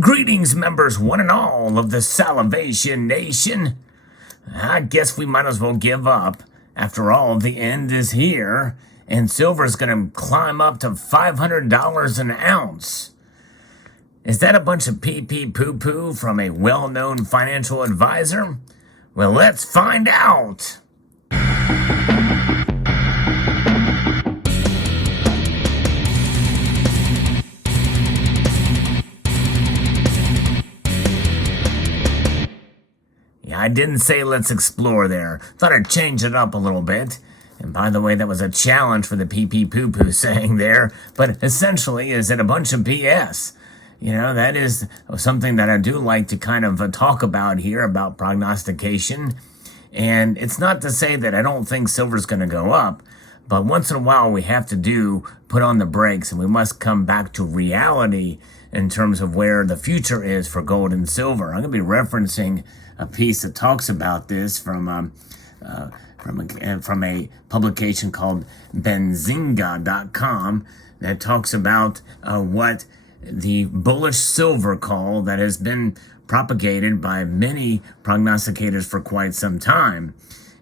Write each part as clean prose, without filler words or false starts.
Greetings, members one and all of the Salivation Nation. I guess we might as well give up. After all, the end is here, and silver's gonna climb up to $500 an ounce. Is that a bunch of pee-pee poo-poo from a well-known financial advisor? Well, let's find out. Yeah, I didn't say let's explore there. Thought I'd change it up a little bit. And by the way, that was a challenge for the pee-pee poo-poo saying there, but essentially, is it a bunch of BS? You know, that is something that I do like to kind of talk about here about prognostication. And it's not to say that I don't think silver's going to go up, but once in a while we have to put on the brakes and we must come back to reality in terms of where the future is for gold and silver. I'm going to be referencing a piece that talks about this from a publication called Benzinga.com that talks about what the bullish silver call that has been propagated by many prognosticators for quite some time.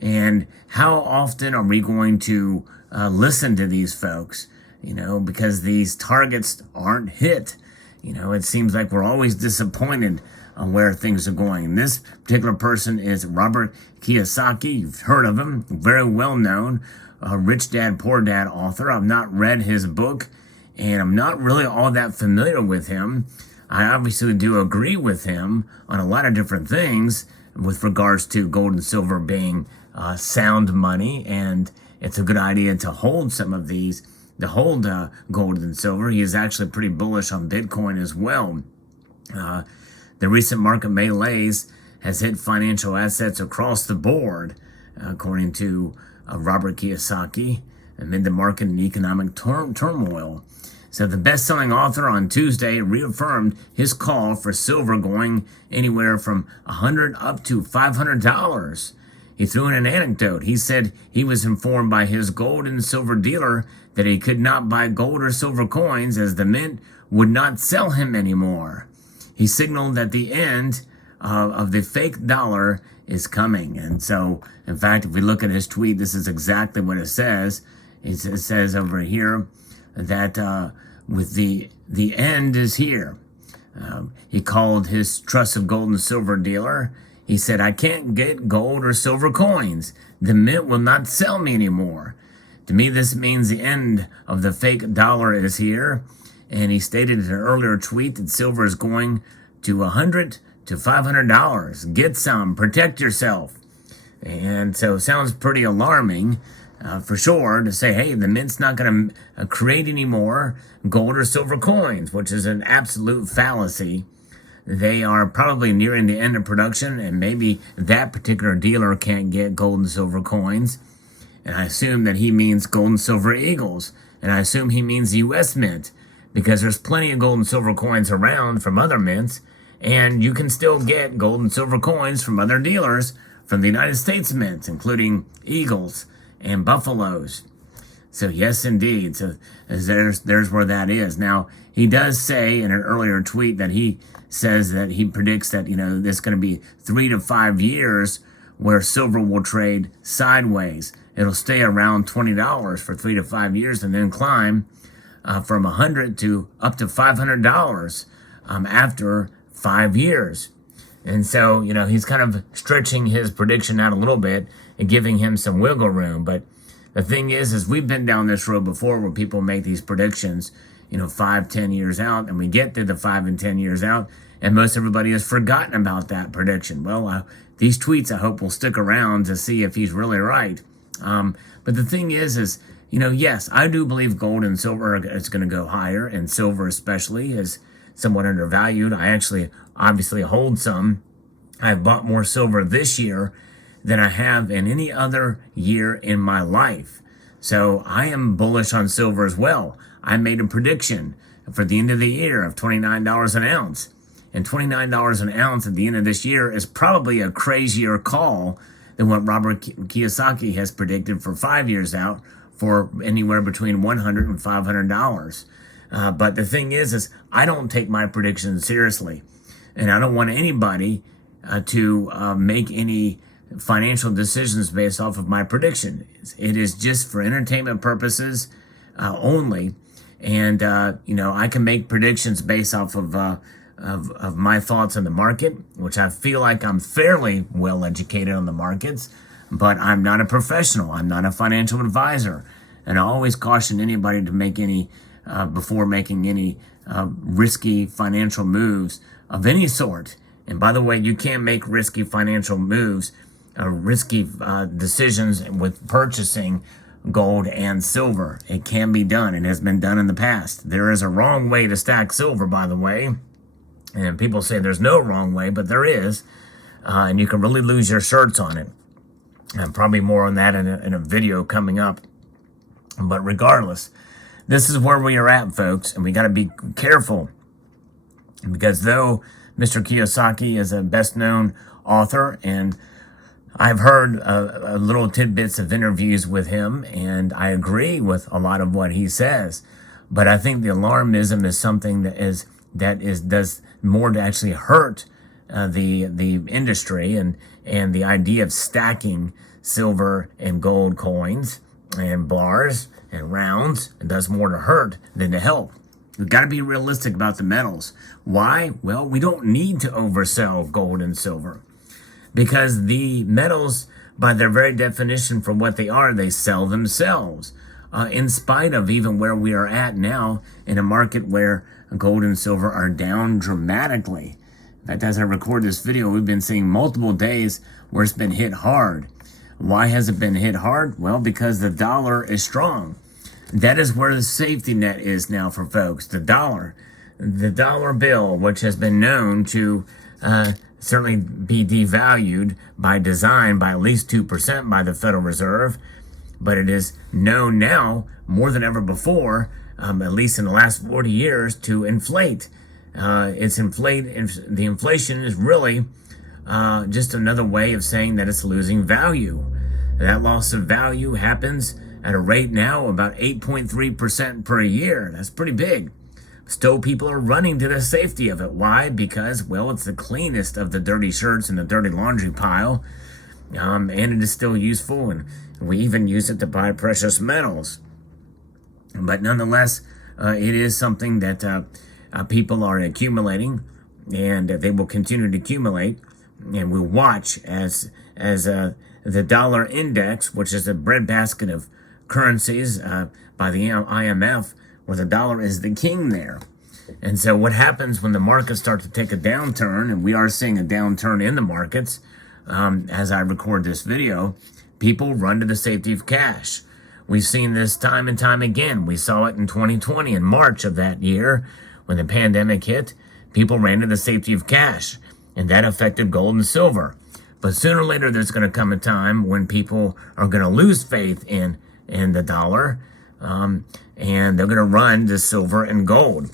And how often are we going to listen to these folks? You know, because these targets aren't hit. You know, it seems like we're always disappointed on where things are going. And this particular person is Robert Kiyosaki. You've heard of him, very well known, Rich Dad, Poor Dad author. I've not read his book, and I'm not really all that familiar with him. I obviously do agree with him on a lot of different things with regards to gold and silver being sound money, and it's a good idea to hold some of these, to hold gold and silver. He is actually pretty bullish on Bitcoin as well. The recent market malaise has hit financial assets across the board, according to Robert Kiyosaki, amid the market and economic turmoil. So the best-selling author on Tuesday reaffirmed his call for silver going anywhere from $100 up to $500. He threw in an anecdote. He said he was informed by his gold and silver dealer that he could not buy gold or silver coins as the mint would not sell him anymore. He signaled that the end of the fake dollar is coming. And so, in fact, if we look at his tweet, this is exactly what it says. It says over here that with the end is here. He called his trusted gold and silver dealer. He said, I can't get gold or silver coins. The mint will not sell me anymore. To me, this means the end of the fake dollar is here. And he stated in an earlier tweet that silver is going to $100 to $500. Get some, protect yourself. And so it sounds pretty alarming, for sure, to say, hey, the mint's not going to create any more gold or silver coins, which is an absolute fallacy. They are probably nearing the end of production, and maybe that particular dealer can't get gold and silver coins. And I assume that he means gold and silver eagles. And I assume he means the U.S. Mint, because there's plenty of gold and silver coins around from other mints, and you can still get gold and silver coins from other dealers from the United States mints, including eagles and buffaloes. So yes, indeed. So there's where that is. Now, he does say in an earlier tweet that he says that he predicts that, you know, there's going to be 3 to 5 years where silver will trade sideways. It'll stay around $20 for 3 to 5 years and then climb from $100 to up to $500 after 5 years. And so, you know, he's kind of stretching his prediction out a little bit and giving him some wiggle room. But the thing is we've been down this road before where people make these predictions, you know, 5-10 years out, and we get to the 5 and 10 years out, and most everybody has forgotten about that prediction. Well, these tweets, I hope, will stick around to see if he's really right. But the thing is, you know, yes, I do believe gold and silver is going to go higher, and silver especially is somewhat undervalued. I actually obviously hold some. I've bought more silver this year than I have in any other year in my life. So I am bullish on silver as well. I made a prediction for the end of the year of $29 an ounce. And $29 an ounce at the end of this year is probably a crazier call than what Robert Kiyosaki has predicted for 5 years out for anywhere between $100 and $500. But the thing is I don't take my predictions seriously. And I don't want anybody to make any financial decisions based off of my prediction. It is just for entertainment purposes only. And, I can make predictions based off of my thoughts on the market, which I feel like I'm fairly well educated on the markets, but I'm not a professional. I'm not a financial advisor. And I always caution anybody to make any, before making any risky financial moves of any sort. And by the way, you can't make risky financial moves, risky decisions with purchasing gold and silver. It can be done. It has been done in the past. There is a wrong way to stack silver, by the way. And people say there's no wrong way, but there is. And you can really lose your shirts on it. And probably more on that in a video coming up. But regardless, this is where we are at, folks. And we got to be careful. Because though Mr. Kiyosaki is a best-known author, and I've heard little tidbits of interviews with him, and I agree with a lot of what he says. But I think the alarmism is something that does more to actually hurt the industry, and the idea of stacking silver and gold coins and bars and rounds. It does more to hurt than to help. We've got to be realistic about the metals. Why? Well, we don't need to oversell gold and silver, because the metals, by their very definition for what they are, they sell themselves. In spite of even where we are at now in a market where gold and silver are down dramatically. In fact, as I record this video, we've been seeing multiple days where it's been hit hard. Why has it been hit hard? Well, because the dollar is strong. That is where the safety net is now for folks. The dollar bill, which has been known to certainly be devalued by design by at least 2% by the Federal Reserve. But it is known now more than ever before, at least in the last 40 years, to inflate. The inflation is really just another way of saying that it's losing value. That loss of value happens at a rate now about 8.3% per year. That's pretty big. Still, people are running to the safety of it. Why? Because, well, it's the cleanest of the dirty shirts in the dirty laundry pile. And it is still useful, and we even use it to buy precious metals. But nonetheless, it is something that people are accumulating, and they will continue to accumulate. And we'll watch as the dollar index, which is a breadbasket of currencies by the IMF, where the dollar is the king there. And so what happens when the markets start to take a downturn, and we are seeing a downturn in the markets as I record this video, people run to the safety of cash. We've seen this time and time again. We saw it in 2020 in March of that year when the pandemic hit. People ran to the safety of cash, and that affected gold and silver. But sooner or later, there's going to come a time when people are going to lose faith in the dollar, and they're going to run to silver and gold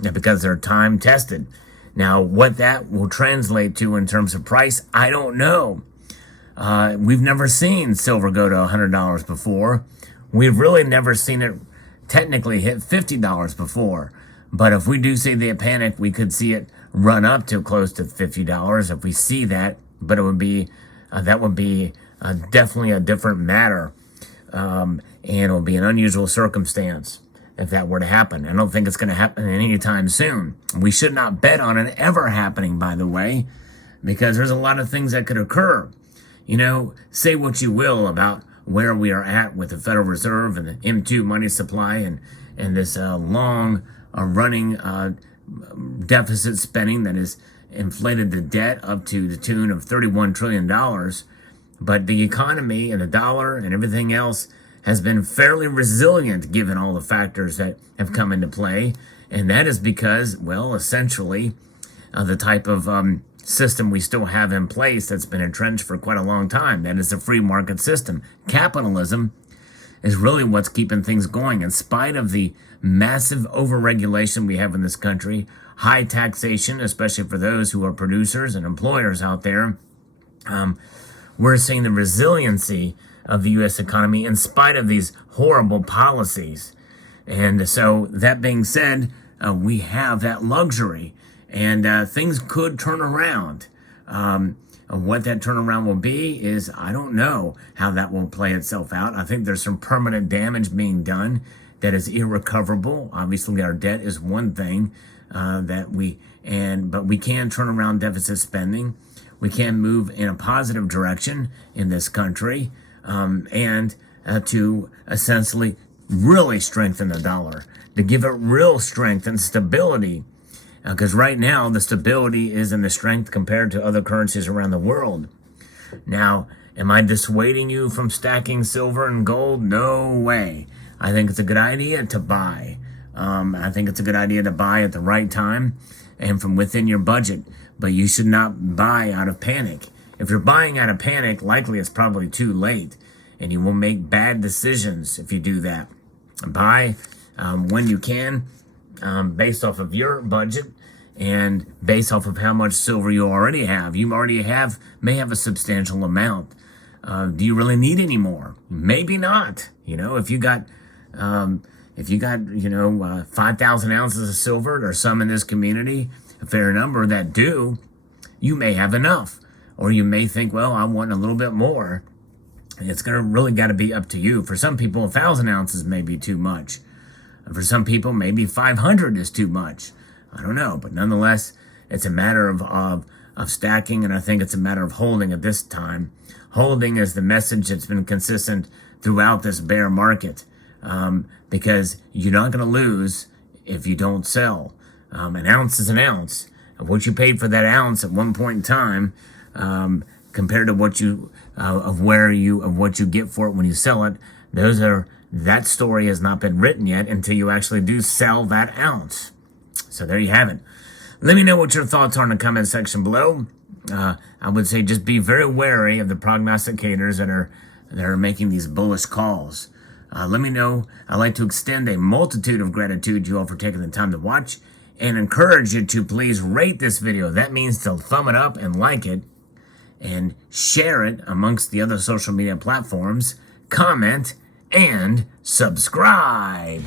because they're time tested. Now, what that will translate to in terms of price, I don't know. We've never seen silver go to $100 before. We've really never seen it technically hit $50 before. But if we do see the panic, we could see it run up to close to $50 if we see that. But it would be that would be definitely a different matter, and it would be an unusual circumstance if that were to happen. I don't think it's going to happen anytime soon. We should not bet on it ever happening, by the way, because there's a lot of things that could occur. Say what you will about where we are at with the Federal Reserve and the M2 money supply and this long running deficit spending that has inflated the debt up to the tune of $31 trillion. But the economy and the dollar and everything else has been fairly resilient given all the factors that have come into play. And that is because, well, essentially, the type of system we still have in place that's been entrenched for quite a long time. That is the free market system. Capitalism is really what's keeping things going in spite of the massive overregulation we have in this country, high taxation, especially for those who are producers and employers out there. We're seeing the resiliency of the U.S. economy in spite of these horrible policies. And so that being said, we have that luxury, and things could turn around. What that turnaround will be is, I don't know how that will play itself out. I think there's some permanent damage being done that is irrecoverable. Obviously, our debt is one thing but we can turn around deficit spending. We can move in a positive direction in this country, and to essentially really strengthen the dollar, to give it real strength and stability. Because right now, the stability is in the strength compared to other currencies around the world. Now, am I dissuading you from stacking silver and gold? No way. I think it's a good idea to buy. I think it's a good idea to buy at the right time and from within your budget. But you should not buy out of panic. If you're buying out of panic, likely it's probably too late, and you will make bad decisions if you do that. Buy when you can, based off of your budget and based off of how much silver you already have. You may have a substantial amount. Do you really need any more? Maybe not. If you got 5,000 ounces of silver, there's some in this community, a fair number that do, you may have enough. Or you may think, well, I want a little bit more. It's really got to be up to you. For some people, 1,000 ounces may be too much. For some people, maybe 500 is too much. I don't know. But nonetheless, it's a matter of stacking, and I think it's a matter of holding at this time. Holding is the message that's been consistent throughout this bear market, because you're not going to lose if you don't sell. An ounce is an ounce. What you paid for that ounce at one point in time, compared to what you get for it when you sell it, that story has not been written yet until you actually do sell that ounce. So there you have it. Let me know what your thoughts are in the comment section below. I would say just be very wary of the prognosticators that are making these bullish calls. Let me know. I'd like to extend a multitude of gratitude to you all for taking the time to watch, and encourage you to please rate this video. That means to thumb it up and like it, and share it amongst the other social media platforms, comment, and subscribe.